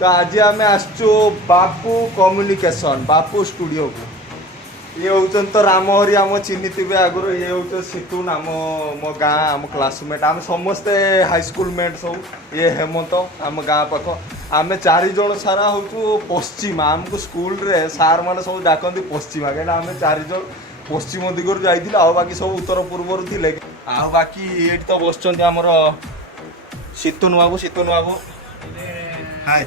तो आज आम आसचु बापू कम्युनिकेशन बापू स्टूडियो को ये हूँ तो राम हरी आम चिन्ह थे आगुरी ये हूँ सितुन आम मो गाँ आम क्लासमेट आम समस्ते हाईस्कूल मेट सब ये हेमंत आम गाँ पाख आम 4 जन सारा हूँ पश्चिमा आमको स्कूल रे सार मैंने सब डाकती पश्चिमा कहीं आम 4 जन पश्चिम दिगर जाइए आ बाकी सब उत्तर पूर्वर थे आ बाकी ये तो बस आमर सितुन बाबू हाय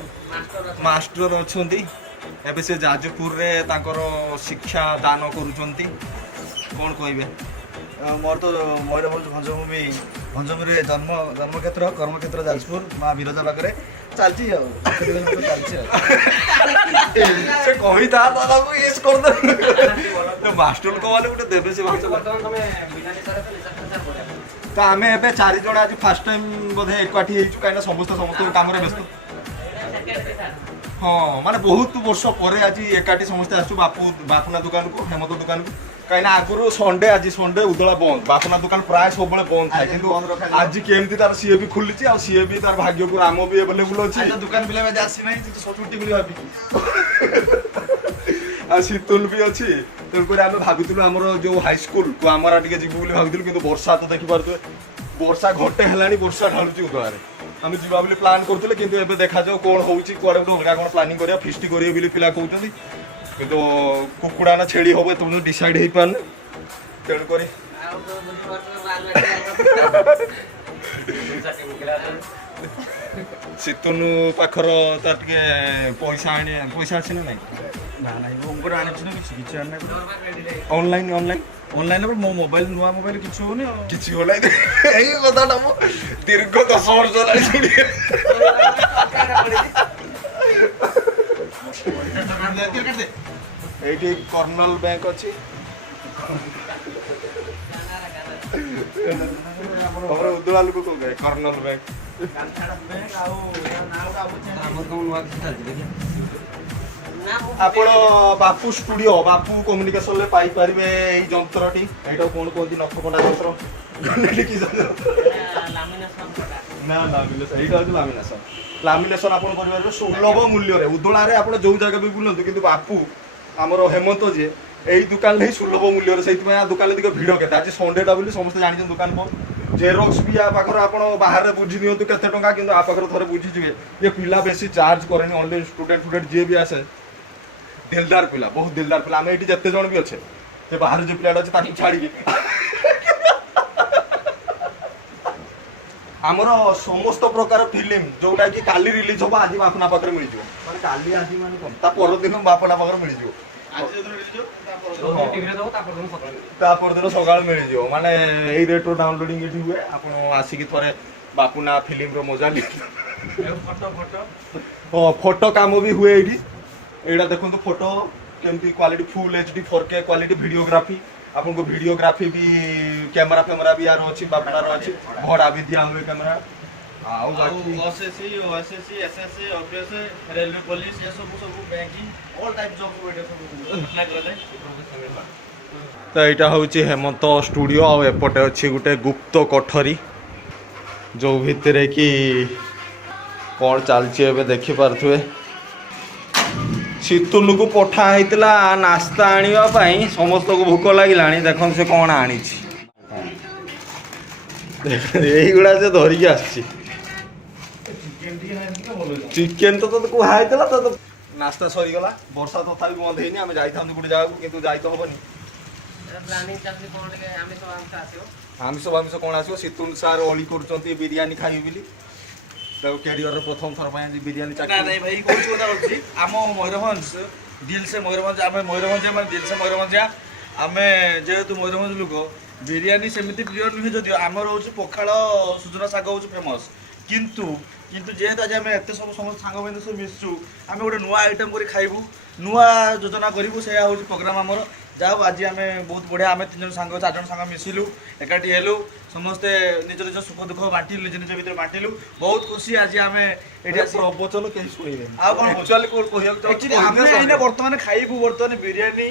मास्टर अच्छा एवं से जाजपुर रे तांकर शिक्षा दान करुँच कौन कहे मोर तो मयूरभंज भंजभूमि भंजभूमि जन्म जन्मक्षेत्र कर्मक्षेत्र जाजपुर माँ विरजा पाखे चलती मास्टर को वाले गोटे देवे से तो आम ए 4 जन आज फास्ट टाइम बोधे एकाठी कहीं समस्त काम व्यस्त हाँ माने बहुत वर्ष पर आज एकाठी समस्ते आसु बापुना दुकान को हेमंत दुकान को कहीं आगुरी संडे आज संडे उदला बंद बापुना दुकान प्राय सब बंद थाए कि आज केमती तार सीए भी खुली सीए भी तार भाग्य को राम भी एवेलेबल अच्छे दुकान पिला आसी ना छुट्टी मिली भाई शीतल भी अच्छी तेणुक आम भाविलु आम जो हाईस्कूल को आमर टे जीव भाविलु कि वर्षा तो देखिपे वर्षा घटे है वर्षा ढालुची उदलार आम जीवा बोली प्लान करते कि देखा जाओ कौन होची कुआडे गोटे अलग कौन प्लानिंग करिया फिस्ट करिए बोली पिला कहउछंती किंतु कुकुड़ा ना छेड़ी होबे तुम डिसाइड हेई पारने तेणु करी सितुन पाखर तार टिके पैसा अछि ना नहीं ना नहीं उनकर आने छ किछि आने ऑनलाइन ऑनलाइन ऑनलाइन पर मो मोबाइल नुआ मोबाइल किछि होने किछि ऑनलाइन एई कथाटा मो दीर्घ 10 वर्ष ला छुडी एठी कर्नल बैंक अछि हमर उदला लोक को गए कर्नल बैंक आपण बापू स्टूडियो बापू कम्युनिकेशन पाई पारे यही जंत्रटी यहाँ कौन कहते नखकटा जंत्र ना लामिनेसन लामिनेसन आप सुलभ मूल्य उदलारे आप जो जगह भी बुलूँ कि बापू आमर हेमंत जी यही दुकान ही सुलभ मूल्य से दुकान दिख भिड़ के आज संडेटा बोली समस्त जानी दुकान बंद जेरोक्स भी आ पाखर आप बाहर बुझी नियंतु केते टंका किंतु आ पाखर थरे बुझीजिवे ये पिला बेसी चार्ज करेनी ऑनलाइन स्टूडेंट जे भी आसे दिलदार पिला बहुत दिलदार पिला आम ये जिते जन भी अच्छे से बाहर जो पिलाटा अच्छे ताकि छाड़ी आमर समस्त प्रकार फिल्म जोटा कि काली रिलीज हम आज बापना पाखे मिल जाए काली आज माने ता परदिन बापना पाखे मिल जाए दिन सकाल मिल जाए माने यही रेट डाउनलोडिंग ये हुए आप आसिक थे बापुना फिल्म मजा ली फोटो काम भी हुए ये यहाँ देखो फोटो केमती quality full HD 4K quality videography आपको वीडियोग्राफी भी कैमरा फैमरा भी यार अच्छी बापनार अच्छी भड़ा भी दिया हुए कैमरा रेलवे पुलिस ये सब banking all type job apply करा जाए तो यहाँ हूँ हेमंत स्टूडियो आउटे अच्छी गोटे गुप्त कोठरी जो भितर कि कौन चलती देखिपे शीतुल को पठाई नास्ता आने समस्त को भूक लगे देख से कौन आनी गुड़ा से धरिकी आसी चिकेन तो कहुई तो नास्ता सरीगला वर्षा तथा बंद है आम जा गोटे जगह कि जाई तो हेनी आमिष आमिष कौन आसो शीतुल सार अली कर बिरियानी खाई बोली कैरियर प्रथम थर बिरियानी नहीं भाई कौन कथा आम मयूरभंज दिल से मयूरभंज आम मयूरभंज दिल से मयूरभंज आम जेहेतु मयूरभंज लोक बिरियानी सेमती प्रिय नुहे जदि आमर हूँ पखाड़ सुजना शाग हूँ फेमस किंतु जेहेतु आज आम एत सब समस्त सांग बंधु सब मिसचु आम गोटे नुआ आइटम कर खाइबू नुआ योजना करूँ से हूँ प्रोग्राम आमर जाओ आज आम बहुत बढ़िया आम 3 जन सांग 4 जन सांग मिसिलु एकाठी हेलु समस्ते निज निज सुख दुख बांटिलु निज निज भीतर बांटिलु बहुत खुशी आज आम एठी प्रवचन कहीं शुणे आ कोन एक्चुअली कोन कहियो एक्चुअली आम एने वर्तमान खाइबू वर्तमान बिरयानी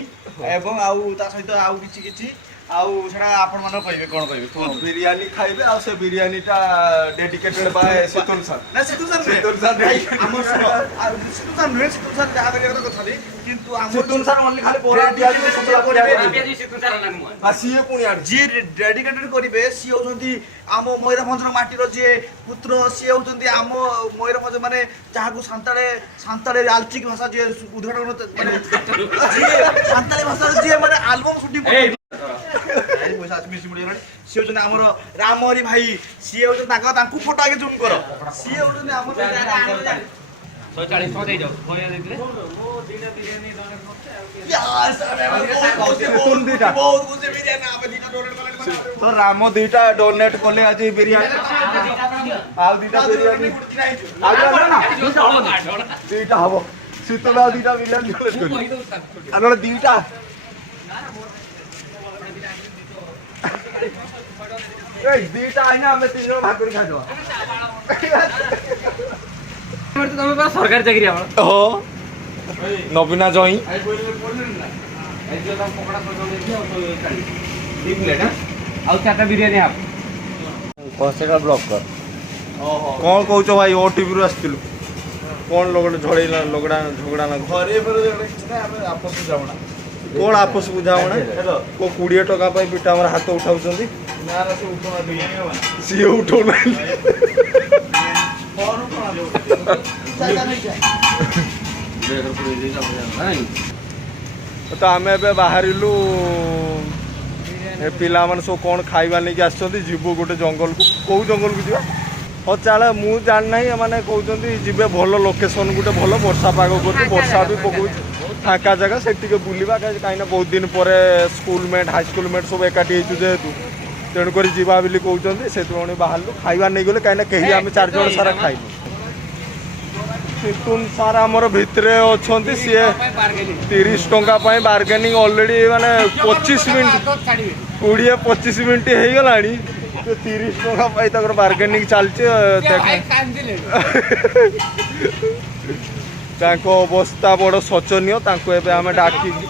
एवं आउ ता सहित आउ किछि किछि ଆଉ ସେଟା ଆପଣ ମାନେ କହିବେ କଣ କହିବେ କୁହନ୍ତୁ। ବିରିୟାନୀ ଖାଇବେ ଆଉ ସେ ବିରିୟାନୀଟା ଡେଡିକେଟେଡ୍ ବାଏ ସିତୁଲ ସାର୍। ନା ସିତୁ ସାର୍ ନୁହେଁ, ସିତୁଲ ସାର୍ ଭାଇ ଆମର ଶୁଣ ସିତୁ ସାର୍ ନୁହେଁ, ସିତୁ ସାର୍ ଯାହା କରିବା କଥା କଥା କିନ୍ତୁ ଆମର ସିତୁଲ ସାର୍ only ଖାଲି ବରା ପିଆଜି ସନ୍ତୁଳା କରିବେ ସିଏ ପୁଣି ଆଣି ଯିଏ ଡେଡିକେଟେଡ୍ କରିବେ ସିଏ ହଉଛନ୍ତି ଆମ ମୟୂରଭଞ୍ଜର ମାଟିର ଯିଏ ପୁତ୍ର, ସିଏ ହଉଛନ୍ତି ଆମ ମୟୂରଭଞ୍ଜ ମାନେ ଯାହାକୁ ସାନ୍ତାଳେ ଆଲଚିକ ଭାଷା ଯିଏ ଉଦ୍ଘାଟନ ମାନେ ଯିଏ ସାନ୍ତାଳୀ ଭାଷାରେ ଯିଏ ମାନେ ଆଲବମ୍ ସୁଟିଂ ପଇସା ମିଶି ମୁଡ଼ିଗଲାଣି। ସିଏ ହଉଛନ୍ତି ଆମର ରାମହରି ଭାଇ, ସିଏ ହଉଛନ୍ତି ତାଙ୍କୁ ଫଟୋ ଆଗେ ଜୁମ୍ କର, ସିଏ ହଉଛନ୍ତି ଆମର 140 ଟଙ୍କା ଦେଇଯାଉ କହିଆ ଦେଇଥିଲେ ତ ରାମ ଦିଟା ଡୋନେଟ୍ କଲେ ଆଜି ବିରିୟାନୀ ଆଉ ଦିଟା ବିରିୟାନୀ ଦିଟା ହବ ଶୀତଳ ଆଉ ଦିଟା ବିରିୟାନୀ ଆଉ ଦିଟା ଦିଟା ଆଇନା ଆମେ 3 ଜଣ ଭାଗ କରି ଖାଇଦବା। ସରକାରୀ ଚାକିରି ଆମର ନବୀନା ଜଇଁ ଆଉ 4ଟା ବିରିୟାନୀ ହାଫ୍ ସେଟା ବ୍ଲକ୍ କର। କଣ କହୁଛ ଭାଇ? ଓଟିଭିରୁ ଆସିଥିଲୁ କଣ ଝଗଡ଼ା ଲାଗୁ ଘରେ କିଛି ନାହିଁ, ଆମେ ଆପସ ବୁଝାମଣା କଣ ଆପସ ବୁଝାମଣା? କୋଉ 20 ଟଙ୍କା ପାଇଁ ପିଠା ଆମର ହାତ ଉଠାଉଛନ୍ତି? ନା ନା ସେ ଉଠୁନାହାନ୍ତି ସିଏ ଉଠଉନାହାନ୍ତି। ତ ଆମେ ଏବେ ବାହାରିଲୁ ପିଲାମାନେ ସବୁ କଣ ଖାଇବା ନେଇକି ଆସିଛନ୍ତି। ଯିବୁ ଗୋଟେ ଜଙ୍ଗଲକୁ। କୋଉ ଜଙ୍ଗଲକୁ ଯିବା? ହଁ ଚାଲ, ମୁଁ ଜାଣିନାହିଁ। ଏମାନେ କହୁଛନ୍ତି ଯିବେ ଭଲ ଲୋକେସନ୍ ଗୋଟେ, ଭଲ ବର୍ଷା ପାଗ କରୁଛି, ବର୍ଷା ବି ପକଉଛି, ଫାଙ୍କା ଜାଗା ସେଠି ଟିକେ ବୁଲିବା। କାହିଁକିନା ବହୁତ ଦିନ ପରେ ସ୍କୁଲ ମେଟ୍ ହାଇସ୍କୁଲ ମେଟ୍ ସବୁ ଏକାଠି ହେଇଛୁ ଯେହେତୁ, ତେଣୁକରି ଯିବା ବୋଲି କହୁଛନ୍ତି। ସେଥିପାଇଁ ବାହାରିଲୁ। ଖାଇବା ନେଇଗଲେ କାହିଁକିନା କେହି ଆମେ 4 ଜଣ ସାରା ଖାଇବୁ। ସିତୁନ ସାର୍ ଆମର ଭିତରେ ଅଛନ୍ତି। ସିଏ 30 ଟଙ୍କା ପାଇଁ ବାର୍ଗେନିଂ ଅଲରେଡ଼ି ମାନେ 25 ମିନିଟ୍ 20-25 ମିନିଟ୍ ହେଇଗଲାଣି। 30 ଟଙ୍କା ପାଇଁ ତାଙ୍କର ବାର୍ଗେନିଂ ଚାଲିଛି। ତାଙ୍କ ଅବସ୍ଥା ବଡ଼ ଶୋଚନୀୟ। ତାଙ୍କୁ ଏବେ ଆମେ ଡାକିକି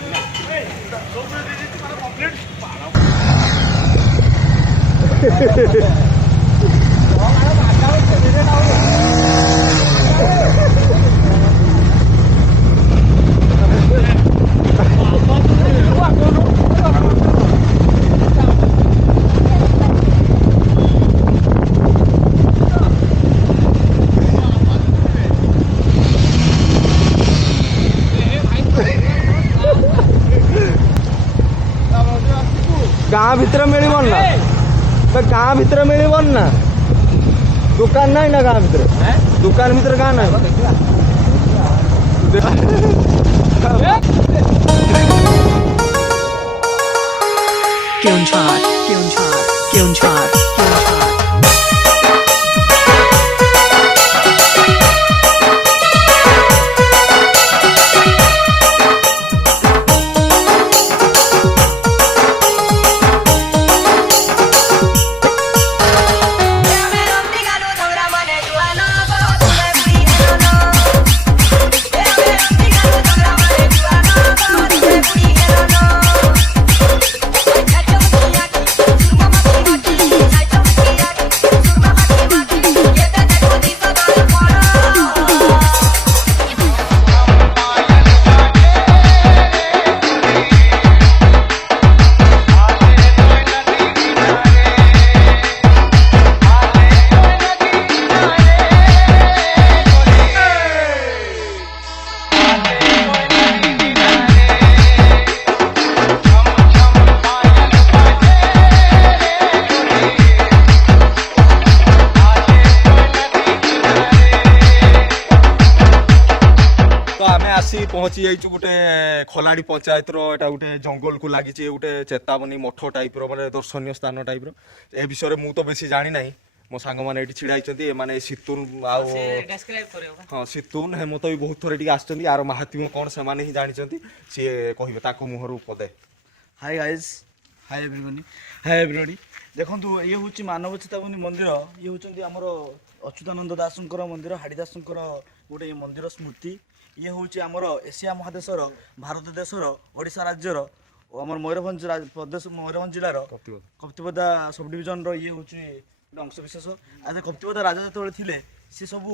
ଗାଁ ଭିତରେ ମିଳିବନି ନା? ଗାଁ ଭିତରେ ମିଳିବନି ନା? ଦୋକାନ ନାହିଁ ନା ଗାଁ ଭିତରେ? ଦୋକାନ ଭିତରେ ଗାଁ ନାହିଁ। आसी पहुँची जाइए गोटे खलाड़ी पंचायत एटा गोटे जंगल को लगी गोटे चेतावनी मठ टाइप माने दर्शनीय स्थान टाइप ए विषय में मुझे बेसी जानी ना मो सांग मैंने छिड़ाई माने सितुन हाँ सितुन हेमंत भी बहुत थर ये आर महात्म्य कौन से ही जानते सी कहे मुहर पदे। हाय गाइस, हाय एवरीबॉडी देखो ये हूँ मानव चेतावनी मंदिर। ये हूँ आमर अच्युतानंद दासंकर मंदिर हाड़ीदासंकर गोटे मंदिर स्मृति। ये हूँ आमर एशिया महादेशर भारत देशर ओडिशा राज्यर আমার ময়ূরভঞ্জ প্রদেশ ময়ূরভঞ্জ জেলার কପ୍ତିପଦା সব ডিভিଜনর ইয়ে হচ্ছে ଗୋଟେ ଅଂଶବିଶେଷ ଆজ କପ୍ତିପଦା ରାଜା ଯେତେବେଳେ ଥିଲେ ସେ ସବୁ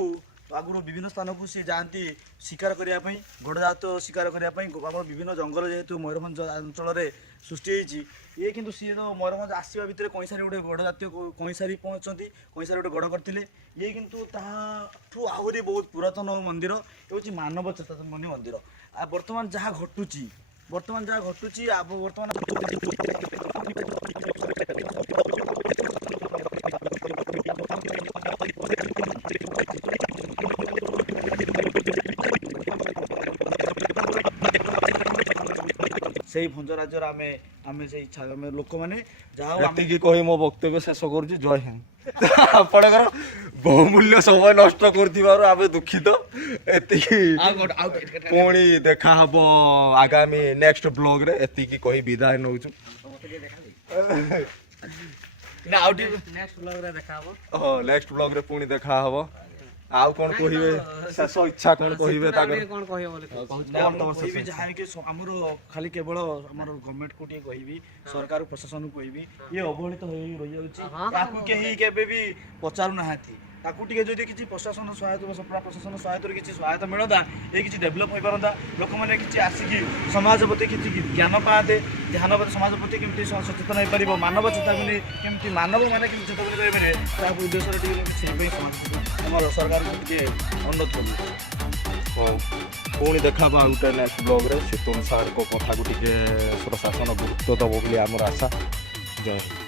ଆଗରୁ ବିଭିନ୍ନ ସ୍ଥାନକୁ ସେ ଯାଆନ୍ତି ଶିକାର କରିବା ପାଇଁ ଘୋଡ଼ାଜାତ ଶିକାର କରିବା ପାଇଁ ଆମର ବିଭିନ୍ନ ଜଙ୍ଗଲ ଯେହେତୁ ମୟୂରଭଞ୍ଜ ଅଞ୍ଚଳରେ ସୃଷ୍ଟି ହେଇଛି ଇଏ କିନ୍ତୁ ସିଏ ତ ମୟୂରଭଞ୍ଜ ଆସିବା ଭିତରେ କଇଁସାରି ଗୋଟେ ଗଡ଼ ଜାତୀୟ କଇଁସାରି ପହଞ୍ଚନ୍ତି କଇଁସାରି ଗୋଟେ ଗଡ଼ କରିଥିଲେ ଇଏ କିନ୍ତୁ ତାହାଠୁ ଆହୁରି ବହୁତ ପୁରାତନ ମନ୍ଦିର ଏ ହେଉଛି ମାନବ ଚେତାମଣି ମନ୍ଦିର ଆଉ ବର୍ତ୍ତମାନ ଯାହା ଘଟୁଛି ବର୍ତ୍ତମାନ ସେଇ ଭଞ୍ଜ ରାଜ୍ୟର ଆମେ ସେଇ ଆମେ ଲୋକମାନେ ଯାହା ଏତିକି କହି ମୋ ବକ୍ତବ୍ୟ ଶେଷ କରୁଛି ଜୟ ହିନ୍ଦ ଆପଣଙ୍କର ବହୁମୂଲ୍ୟ ସମୟ ନଷ୍ଟ କରୁଥିବାରୁ ଆମେ ଦୁଃଖିତ ଏତିକି ପୁଣି ଦେଖା ହବ ଆଗାମୀ ନେକ୍ସଟ ବ୍ଲଗରେ ଏତିକି କହି ବିଦାୟ ନଉଛୁ ନା ଆଉ ଟିକେ ନେକ୍ସଟ ବ୍ଲଗରେ ଦେଖା ହବ ହଁ ନେକ୍ସଟ ବ୍ଲଗରେ ପୁଣି ଦେଖା ହବ ଆଉ କ'ଣ କହିବେ ଶେଷ ଇଚ୍ଛା କ'ଣ କହିବେ ତାଙ୍କର କଣ କହିବ ବୋଲି କହିବି ଯାହାକି ଆମର ଖାଲି କେବଳ ଆମର ଗଭର୍ଣ୍ଣମେଣ୍ଟକୁ ଟିକେ କହିବି ସରକାର ପ୍ରଶାସନକୁ କହିବି ଇଏ ଅବହେଳିତ ହୋଇ ରହିଯାଉଛି ତାକୁ କେହି କେବେ ବି ପଚାରୁନାହାନ୍ତି ତାକୁ ଟିକେ ଯଦି କିଛି ପ୍ରଶାସନ ସହାୟତାରୁ କିଛି ସହାୟତା ମିଳନ୍ତା ଏ କିଛି ଡେଭଲପ୍ ହୋଇପାରନ୍ତା ଲୋକମାନେ କିଛି ଆସିକି ସମାଜ ପ୍ରତି କିଛି ଜ୍ଞାନ ପାଆନ୍ତେ ସମାଜ ପ୍ରତି କେମିତି ସଚେତନ ହେଇପାରିବ ମାନବ ଚେତାକୁ ନେଇ କେମିତି ମାନବମାନେ କେମିତି ଚେତା କରିପାରିବେ ତାହା ଉଦ୍ଦେଶ୍ୟରେ ଟିକେ କିଛି ପାଇଁ ସମାଜ ଆମର ସରକାରକୁ ଟିକେ ଅନୁରୋଧ କରିବି ହଉ ପୁଣି ଦେଖା ହବା ଗୋଟେ ନେକ୍ସଟ ବ୍ଲଗରେ ଶୀତନ ସାର୍ଙ୍କ କଥାକୁ ଟିକେ ପ୍ରଶାସନ ଗୁରୁତ୍ୱ ଦେବ ବୋଲି ଆମର ଆଶା ଜୟ